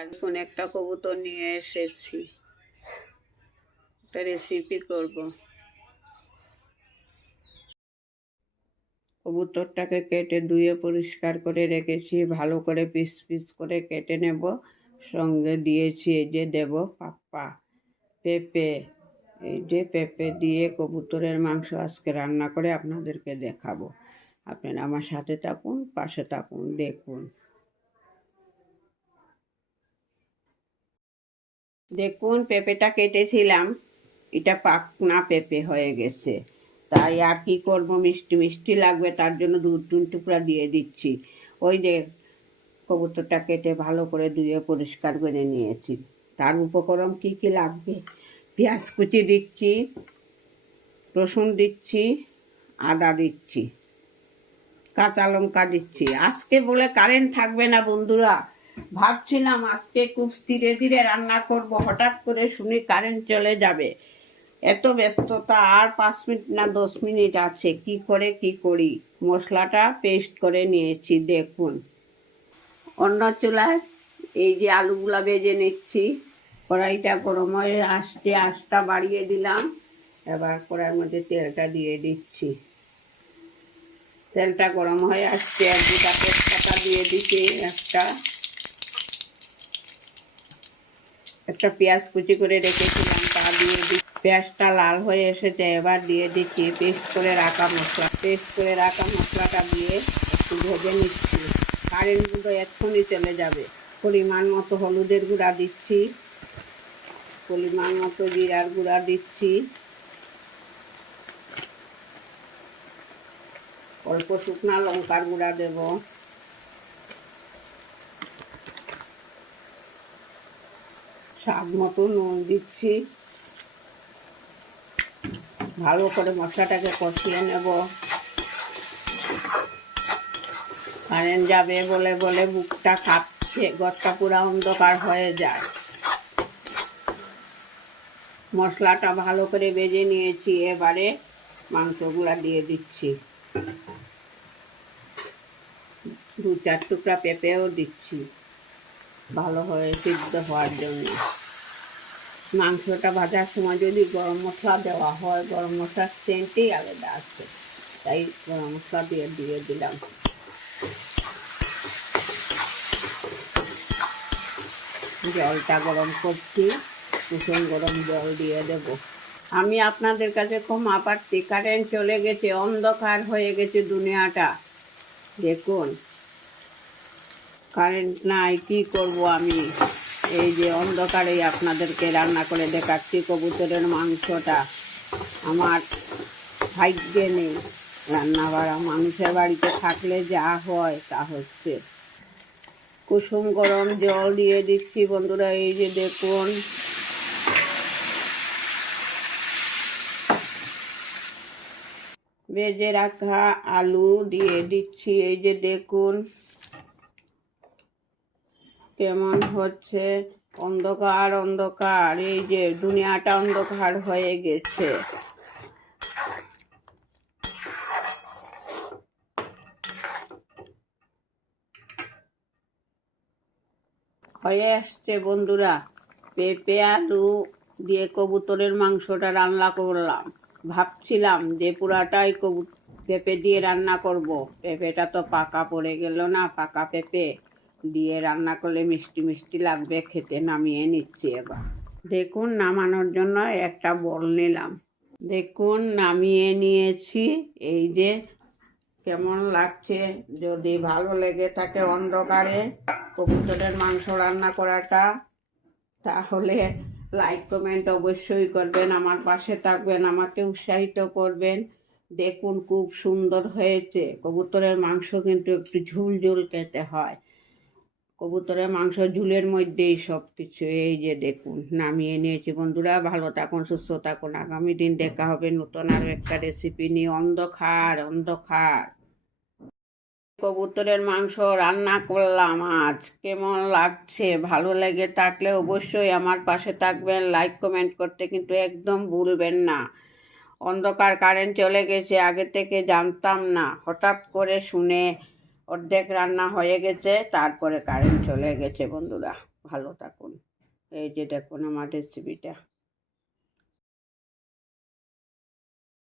এখন একটা কবুতর নিয়ে এসেছি। একটা রেসিপি করব। কবুতরটাকে কেটে ধুয়ে পরিষ্কার করে রেখেছি, ভালো করে পিস পিস করে কেটে নেব। সঙ্গে দিয়েছি এই যে দেব পাপ্পা, পেঁপে। এই যে পেঁপে দিয়ে কবুতরের মাংস আজকে রান্না করে আপনাদেরকে দেখাবো। আপনারা আমার সাথে থাকুন, পাশে থাকুন, দেখুন। দেখুন, পেঁপেটা কেটেছিলাম। এটা পাকনা পেঁপে হয়ে গেছে। তাই আর কি করব? মিষ্টি মিষ্টি লাগবে, তার জন্য দু তিন টুকরা দিয়ে দিচ্ছি। ওই যে কবুতরটা কেটে ভালো করে ধুয়ে পরিষ্কার করে নিয়েছি। তার উপকরণ কি কি লাগবে? পেঁয়াজ কুচি দিচ্ছি, রসুন দিচ্ছি, আদা দিচ্ছি, কাঁচা লঙ্কা দিচ্ছি। আজকে বলে কারেন্ট থাকবে না বন্ধুরা। ভাবছিলাম আজকে খুব ধীরে ধীরে রান্না করব, হঠাৎ করে শুনি কারেন্ট চলে যাবে। এত ব্যস্ততা, আর পাঁচ মিনিট না দশ মিনিট আছে, কি করে কি করি? মশলাটা পেস্ট করে নিয়েছি, দেখুন। অন্য চুলায় এই যে আলুগুলা বেজে নিচ্ছি, কড়াইটা গরম হয়ে আসতে আঁচটা বাড়িয়ে দিলাম। এবার কড়াইয়ের মধ্যে তেলটা দিয়ে দিচ্ছি। তেলটা গরম হয়ে আসছে, এক দুটা তেজপাতা দিয়ে দিচ্ছি, একটা। একটা পেঁয়াজ কুচি করে রেখেছিলাম, তা দিয়ে পেঁয়াজটা লাল হয়ে এসেছে, এবার দিয়ে দিচ্ছি। পেস্ট করে রাখা মশলা। পেস্ট করে রাখা মশলাটা দিয়ে একটু ভেজে নিচ্ছি। কারেন্টগুলো এক্ষুনি চলে যাবে। পরিমাণ মতো হলুদের গুঁড়া দিচ্ছি। পরিমাণ মতো জিরার গুঁড়া দিচ্ছি। অল্প শুকনা লঙ্কার গুঁড়া দেব। স্বাদ মতো নুন দিচ্ছি। ভালো করে মশলাটাকে কষিয়ে নেব। কারেন্ট যাবে বলে বলে বুকটা কাঁপছে, ঘরটা পুরো অন্ধকার হয়ে যায়। মশলাটা ভালো করে বেজে নিয়েছি, এবারে মাংসগুলা দিয়ে দিচ্ছি। দু চার টুকরা পেঁপেও দিচ্ছি। ভালো হয়ে সিদ্ধ হওয়ার জন্য। মাংসটা ভাজার সময় যদি গরম মশলা দেওয়া হয়, গরম মশলার সেন্টই আলাদা আছে। তাই গরম মশলা দিয়ে দিয়ে দিলাম। জলটা গরম করছি কুসুম গরম জল দিয়ে দেব। আমি আপনাদের কাছে ক্ষমা পাচ্ছি কারেন্ট চলে গেছে, অন্ধকার হয়ে গেছে দুনিয়াটা। দেখুন কারেন্ট নাই, কি করব আমি? এই যে অন্ধকারেই আপনাদেরকে রান্না করে দেখাচ্ছি কবুতরের মাংসটা। আমার ভাগ্যে নেই। রান্না মানুষের বাড়িতে থাকলে যা হয় তা হচ্ছে। কুসুম গরম জল দিয়ে দিচ্ছি বন্ধুরা, এই যে দেখুন। ভেজে রাখা আলু দিয়ে দিচ্ছি, এই যে দেখুন। কেমন হচ্ছে? অন্ধকার অন্ধকার, এই যে দুনিয়াটা অন্ধকার হয়ে গেছে। হয়ে আসছে বন্ধুরা, পেঁপে, আলু দিয়ে কবুতরের মাংসটা রান্না করলাম। ভাবছিলাম যে পুরাটাই কবু, পেঁপে দিয়ে রান্না করব। পেঁপেটা তো পাকা পড়ে গেল না, পাকা পেঁপে। দিয়ে রান্না করলে মিষ্টি মিষ্টি লাগবে, খেতে নামিয়ে নিচ্ছি এবার। দেখুন, নামানোর জন্য একটা বল নিলাম। দেখুন, নামিয়ে নিয়েছি। এই যে, কেমন লাগছে? যদি ভালো লেগে থাকে অন্ধকারে কবুতরের মাংস রান্না করাটা, তাহলে লাইক, কমেন্ট অবশ্যই করবেন, আমার পাশে থাকবেন, আমাকে উৎসাহিত করবেন। দেখুন, খুব সুন্দর হয়েছে। কবুতরের মাংস কিন্তু একটু ঝুল ঝুল খেতে হয়। কবুতরের মাংস ঝুলের মধ্যেই সব কিছু এই যে দেখুন, নামিয়ে নিয়েছি। বন্ধুরা, ভালো থাকুন, সুস্থ থাকুন। আগামী দিন দেখা হবে নতুন আরও একটা রেসিপি নিয়ে। অন্ধকার অন্ধকার। কবুতরের মাংস রান্না করলাম আজ। কেমন লাগছে? ভালো লেগে থাকলে অবশ্যই আমার পাশে থাকবেন। লাইক কমেন্ট করতে কিন্তু একদম ভুলবেন না। অন্ধকার কারেন্ট চলে গেছে, আগে থেকে জানতাম না। হঠাৎ করে শুনে অর্ধেক রান্না হয়ে গেছে, তারপরে কারেন্ট চলে গেছে বন্ধুরা। ভালো থাকুন। এই যে দেখুন আমার রেসিপিটা